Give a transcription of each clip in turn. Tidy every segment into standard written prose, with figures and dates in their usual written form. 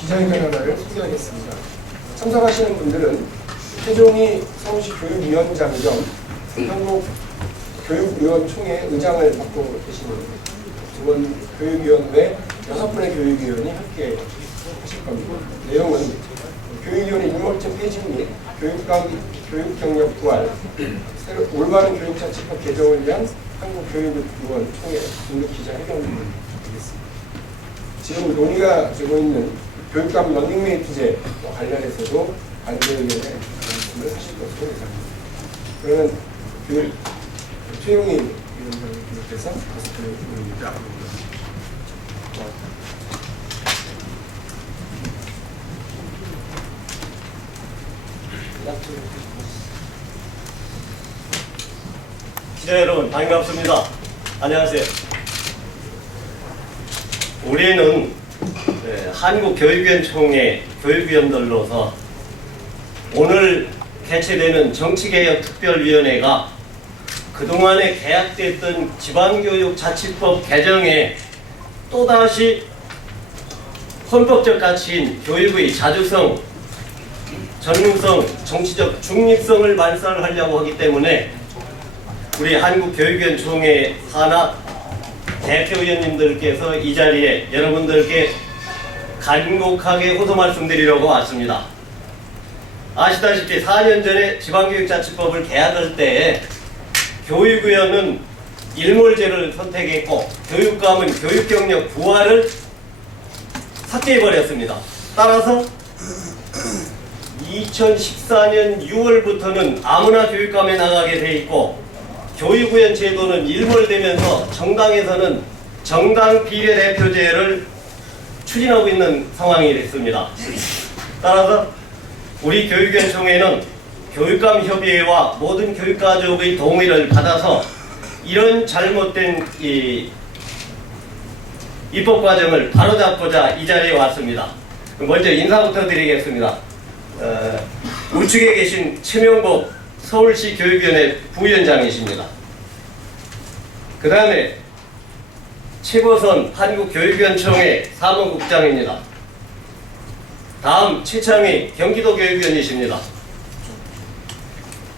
기자회견 하나를 소개하겠습니다. 참석하시는 분들은 최종희 서울시 교육위원장 겸 한국교육위원총회 의장을 맡고 계시는 이번 교육위원 외 6분의 교육위원이 함께 하실 겁니다. 내용은 교육위원회 유월제 폐지 및 교육경력 부활, 올바른 교육자치법 개정을 위한 한국교육위원총회 긴급 기자회견을 하겠습니다. 지금 논의가 되고 있는 교육감 러닝메이트제와 관련해서도 반대 의견의 말씀을 하실 것으로 예상합니다. 그러면 최용희 위원장을 비롯해서 5분의 의원입니다. 기자 여러분 반갑습니다. 안녕하세요. 우리는 한국교육위원총회 교육위원들로서 오늘 개최되는 정치개혁특별위원회가 그동안에 계약됐던 지방교육자치법 개정에 또다시 헌법적 가치인 교육의 자주성, 전문성, 정치적 중립성을 말살하려고 하기 때문에 우리 한국교육위원총회 산하 대표위원님들께서 이 자리에 여러분들께 간곡하게 호소 말씀드리려고 왔습니다. 아시다시피 4년 전에 지방교육자치법을 개혁할 때 교육위원은 일몰제를 선택했고 교육감은 교육경력 부활을 삭제해버렸습니다. 따라서 2014년 6월부터는 아무나 교육감에 나가게 돼 있고 교육위원 제도는 일몰되면서 정당에서는 정당 비례대표제를 추진하고 있는 상황이 됐습니다. 따라서 우리 교육위원총회는 교육감협의회와 모든 교육가족의 동의를 받아서 이런 잘못된 입법 과정을 바로잡고자 이 자리에 왔습니다. 먼저 인사부터 드리겠습니다. 우측에 계신 최명복 서울시 교육위원회 부위원장이십니다. 그 다음에 최보선 한국교육위원총회 사무국장입니다. 다음 최창희 경기도교육위원이십니다.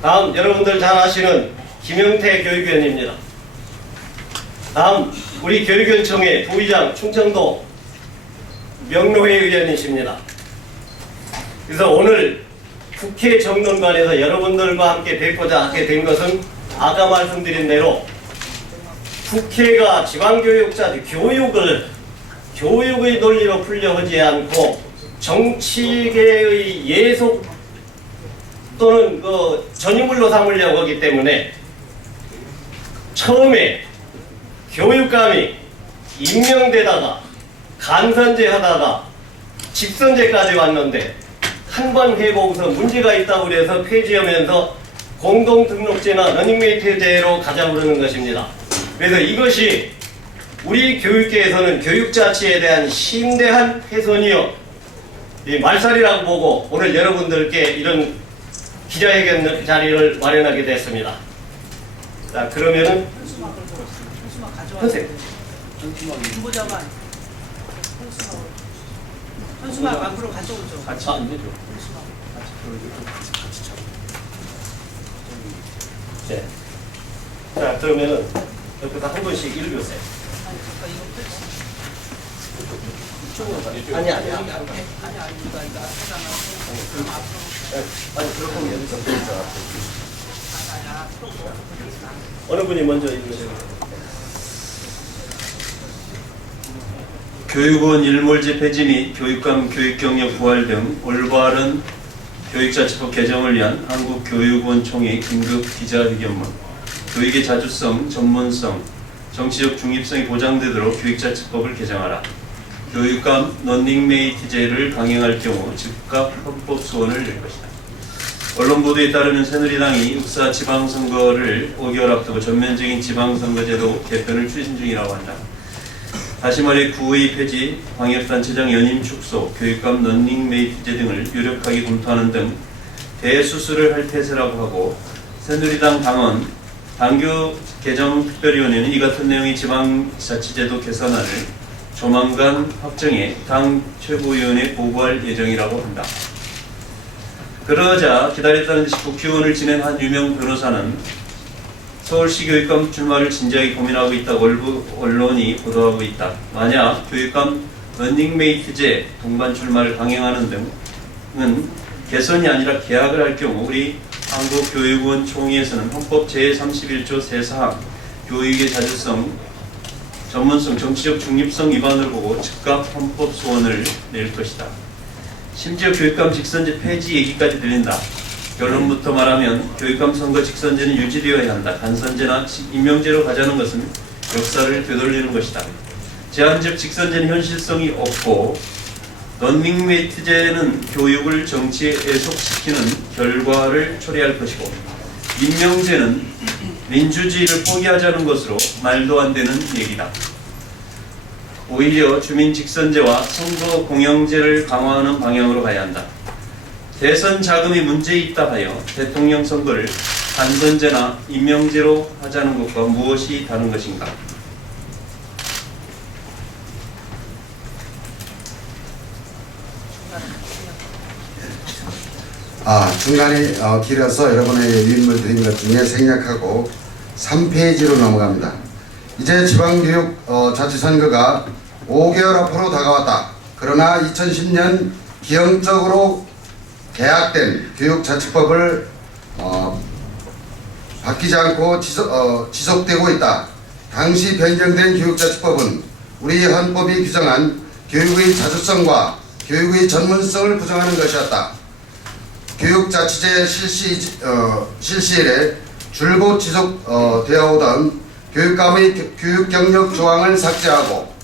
다음 여러분들 잘 아시는 김영태 교육위원입니다. 다음 우리 교육위원총회 부의장 충청도 명로회 의원이십니다. 그래서 오늘 국회 정론관에서 여러분들과 함께 뵙고자 하게 된 것은 아까 말씀드린 대로 국회가 지방교육자 교육의 논리로 풀려하지 않고 정치계의 예속 또는 전유물로 삼으려고 하기 때문에 처음에 교육감이 임명되다가 간선제 하다가 직선제까지 왔는데 한 번 해보고서 문제가 있다고 그래서 폐지하면서 공동등록제나 러닝메이트제로 가자고 그러는 것입니다. 그래서 이것이 우리 교육계에서는 교육자치에 대한 심대한 훼손이요 말살이라고 보고 오늘 여러분들께 이런 기자회견 자리를 마련하게 됐습니다. 자, 그러면은 선생님 현수막 앞으로 가져오죠. 같이 안 되죠. 네. 자, 그러면은 옆에다 한 번씩 읽으세요. 아니, 아니, 그렇게 여기서 어느 분이 먼저 읽으세요? 교육원 일몰제 폐지 및 교육감 교육경력 부활 등 올바른 교육자치법 개정을 위한 한국교육원총회 긴급 기자회견문. 교육의 자주성, 전문성, 정치적 중립성이 보장되도록 교육자치법을 개정하라. 교육감 러닝메이트제를 강행할 경우 즉각 헌법 소원을 낼 것이다. 언론 보도에 따르면 새누리당이 육사 지방선거를 5개월 앞두고 전면적인 지방선거제도 개편을 추진 중이라고 한다. 다시 말해 구의 폐지, 광역단체장 연임 축소, 교육감 러닝메이트제 등을 유력하게 검토하는 등 대수술을 할 태세라고 하고 새누리당 당원 당규 개정 특별위원회는 이 같은 내용의 지방자치제도 개선안을 조만간 확정해 당 최고위원회에 보고할 예정이라고 한다. 그러자 기다렸다는 듯이 국회의원을 지낸 한 유명 변호사는 서울시 교육감 출마를 진지하게 고민하고 있다고 언론이 보도하고 있다. 만약 교육감 런닝메이트제 동반 출마를 강행하는 등은 개선이 아니라 개혁을 할 경우 우리 한국교육원 총회에서는 헌법 제31조 세4항 교육의 자주성, 전문성, 정치적 중립성 위반을 보고 즉각 헌법 소원을 낼 것이다. 심지어 교육감 직선제 폐지 얘기까지 들린다. 결론부터 말하면 교육감 선거 직선제는 유지되어야 한다. 간선제나 임명제로 가자는 것은 역사를 되돌리는 것이다. 제한적 직선제는 현실성이 없고 런닝메이트제는 교육을 정치에 애속시키는 결과를 초래할 것이고 임명제는 민주주의를 포기하자는 것으로 말도 안 되는 얘기다. 오히려 주민 직선제와 선거 공영제를 강화하는 방향으로 가야 한다. 대선 자금이 문제 있다 하여 대통령 선거를 간선제나 임명제로 하자는 것과 무엇이 다른 것인가? 중간에 길어서 여러분의 유인물 드린 것 중에 생략하고 3페이지로 넘어갑니다. 이제 지방교육 자치선거가 5개월 앞으로 다가왔다. 그러나 2010년 기형적으로 개학된 교육자치법을 바뀌지 않고 지속되고 있다. 당시 변경된 교육자치법은 우리 헌법이 규정한 교육의 자주성과 교육의 전문성을 부정하는 것이었다. 교육자치제 실시일에 줄곧 지속되어 오던 교육감의 교육경력 조항을 삭제하고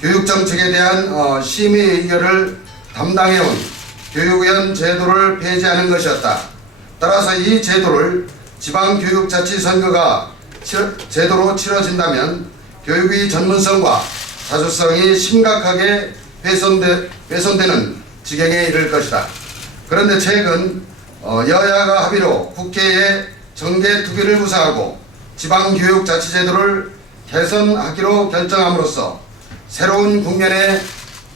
교육정책에 대한 심의 의결을 담당해온 교육위원 제도를 폐지하는 것이었다. 따라서 이 제도를 지방교육자치선거가 제도로 치러진다면 교육의 전문성과 자주성이 심각하게 훼손되는 지경에 이를 것이다. 그런데 최근 여야가 합의로 국회에 정개특위를 구성하고 지방교육자치제도를 개선하기로 결정함으로써 새로운 국면에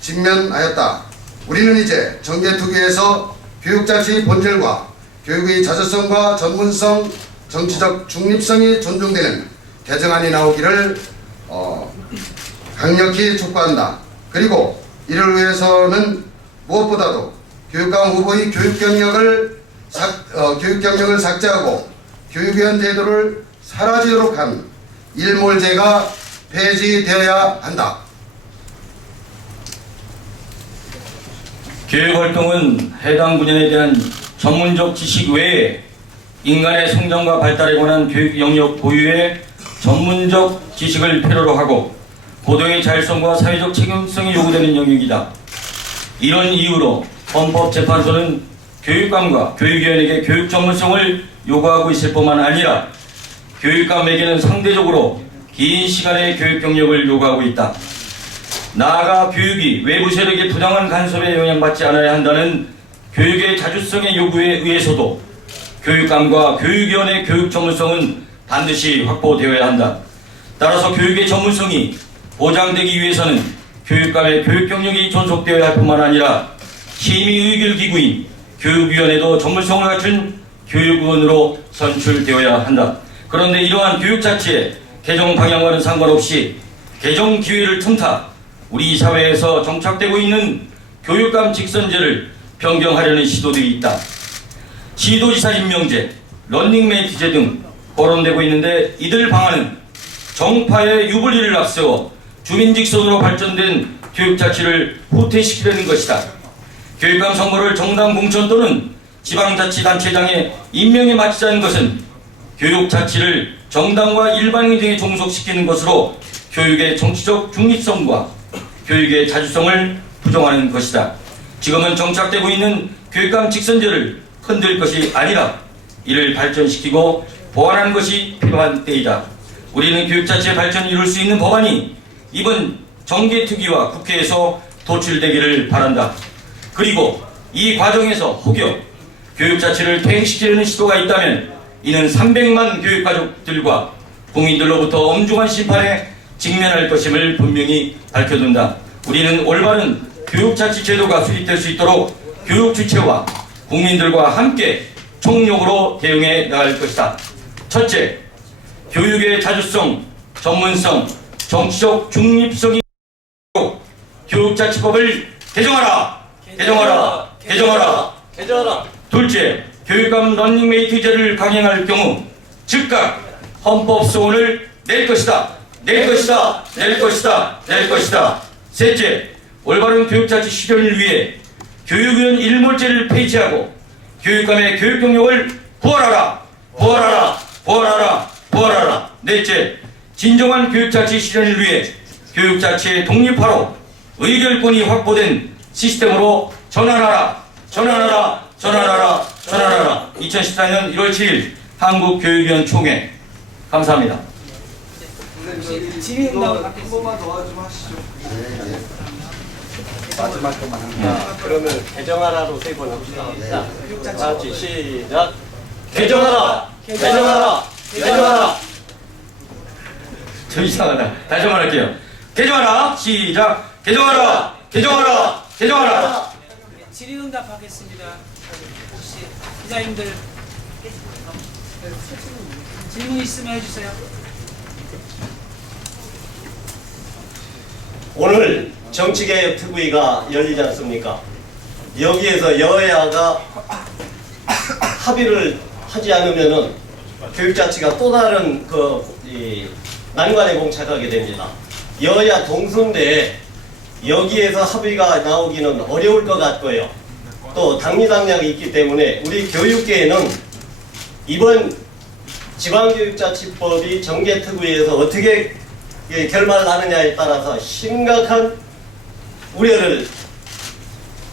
직면하였다. 우리는 이제 정개특위에서 교육자치 본질과 교육의 자주성과 전문성, 정치적 중립성이 존중되는 개정안이 나오기를 강력히 촉구한다. 그리고 이를 위해서는 무엇보다도 교육감 후보의 교육경력을 삭제하고 교육위원 제도를 사라지도록 한 일몰제가 폐지되어야 한다. 교육활동은 해당 분야에 대한 전문적 지식 외에 인간의 성장과 발달에 관한 교육 영역 보유의 전문적 지식을 필요로 하고 고도의 자율성과 사회적 책임성이 요구되는 영역이다. 이런 이유로 헌법재판소는 교육감과 교육위원에게 교육 전문성을 요구하고 있을 뿐만 아니라 교육감에게는 상대적으로 긴 시간의 교육 경력을 요구하고 있다. 나아가 교육이 외부 세력의 부당한 간섭에 영향받지 않아야 한다는 교육의 자주성의 요구에 의해서도 교육감과 교육위원의 교육 전문성은 반드시 확보되어야 한다. 따라서 교육의 전문성이 보장되기 위해서는 교육감의 교육 경력이 존속되어야 할 뿐만 아니라 심의의결기구인 교육위원회도 전문성을 갖춘 교육위원으로 선출되어야 한다. 그런데 이러한 교육자치의 개정 방향과는 상관없이 개정 기회를 틈타 우리 사회에서 정착되고 있는 교육감 직선제를 변경하려는 시도들이 있다. 시도지사 임명제, 런닝메이트제 등 거론되고 있는데 이들 방안은 정파의 유불리를 앞세워 주민직선으로 발전된 교육자치를 후퇴시키려는 것이다. 교육감 선거를 정당 공천 또는 지방자치단체장의 임명에 마치자는 것은 교육자치를 정당과 일반인 등에 종속시키는 것으로 교육의 정치적 중립성과 교육의 자주성을 부정하는 것이다. 지금은 정착되고 있는 교육감 직선제를 흔들 것이 아니라 이를 발전시키고 보완하는 것이 필요한 때이다. 우리는 교육자치의 발전을 이룰 수 있는 법안이 이번 정개특위와 국회에서 도출되기를 바란다. 그리고 이 과정에서 혹여 교육자치를 퇴행시키려는 시도가 있다면 이는 300만 교육가족들과 국민들로부터 엄중한 심판에 직면할 것임을 분명히 밝혀둔다. 우리는 올바른 교육자치제도가 수립될 수 있도록 교육 주체와 국민들과 함께 총력으로 대응해 나갈 것이다. 첫째, 교육의 자주성, 전문성, 정치적 중립성이 교육자치법을 개정하라! 개정하라! 개정하라! 개정하라. 둘째, 교육감 런닝메이트제를 강행할 경우 즉각 헌법 소원을 낼 것이다. 낼 것이다. 낼 것이다. 낼 것이다. 셋째, 올바른 교육자치 실현을 위해 교육위원 일몰제를 폐지하고 교육감의 교육 경력을 부활하라. 부활하라. 부활하라. 부활하라. 넷째, 진정한 교육자치 실현을 위해 교육자치의 독립화로 의결권이 확보된 시스템으로 전환하라. 전환하라. 전환하라. 전환하라. 2014년 1월 7일 한국교육위원 총회. 감사합니다. 질의응답 한 번만 더 좀 하시죠. 그러면 개정하라로 세 번 합시다. 자, 다 같이 시작. 개정하라. 개정하라. 개정하라. 좀 이상하다. 다시 한번 할게요. 개정하라. 시작. 개정하라. 개정하라. 개정하라. 질의응답 하겠습니다. 혹시 기자님들 질문 있으면 해주세요. 오늘 정치개혁 특위가 열리지 않습니까? 여기에서 여야가 합의를 하지 않으면은 교육자치가 또 다른 난관에 봉착하게 됩니다. 여야 동성대에 여기에서 합의가 나오기는 어려울 것 같고요. 또 당리당략이 있기 때문에 우리 교육계에는 이번 지방교육자치법이 정개특위에서 어떻게 결말을 나느냐에 따라서 심각한 우려를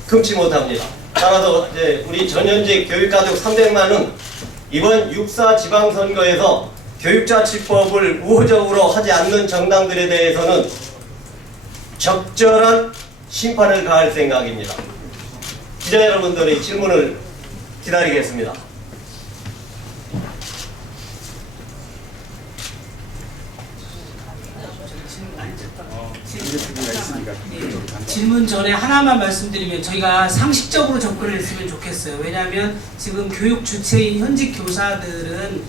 금치 못합니다. 따라서 이제 우리 전현직 교육가족 300만은 이번 6.4 지방선거에서 교육자치법을 우호적으로 하지 않는 정당들에 대해서는 적절한 심판을 가할 생각입니다. 기자 여러분들의 질문을 기다리겠습니다. 질문 전에 하나만 말씀드리면 저희가 상식적으로 접근을 했으면 좋겠어요. 왜냐하면 지금 교육 주체인 현직 교사들은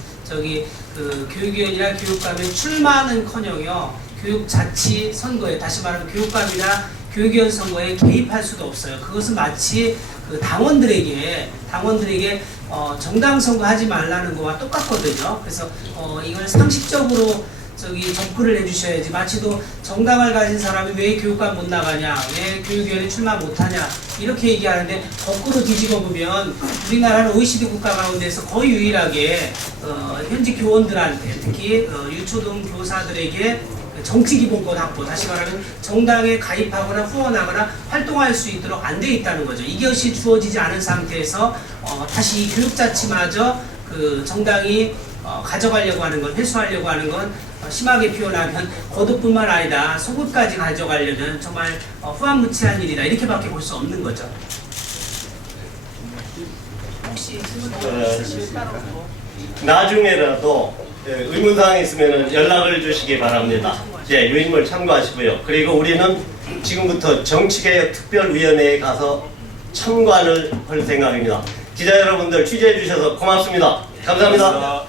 교육위원이나 교육감에 출마는커녕요 교육자치 선거에, 다시 말하면 교육감이나 교육위원 선거에 개입할 수도 없어요. 그것은 마치 당원들에게 정당 선거하지 말라는 거와 똑같거든요. 그래서 이걸 상식적으로 접근을 해주셔야지, 마치도 정당을 가진 사람이 왜 교육감 못 나가냐, 왜 교육위원회 출마 못하냐 이렇게 얘기하는데, 거꾸로 뒤집어 보면 우리나라는 OECD 국가 가운데서 거의 유일하게 현직 교원들한테, 특히 유초등 교사들에게 정치기본권 확보, 다시 말하면 정당에 가입하거나 후원하거나 활동할 수 있도록 안 돼 있다는 거죠. 이것이 주어지지 않은 상태에서 다시 교육자치마저 정당이 가져가려고 하는 건, 회수하려고 하는 건 심하게 표현하면 거듭뿐만 아니라 속옷까지 가져가려면 정말 후한무치한 일이다, 이렇게밖에 볼 수 없는 거죠. 혹시 질문 있으시면 따로 나중에라도 의문사항이 있으면 연락을 주시기 바랍니다. 유인물 참고하시고요. 그리고 우리는 지금부터 정치개혁 특별위원회에 가서 참관을 할 생각입니다. 기자 여러분들 취재해 주셔서 고맙습니다. 감사합니다.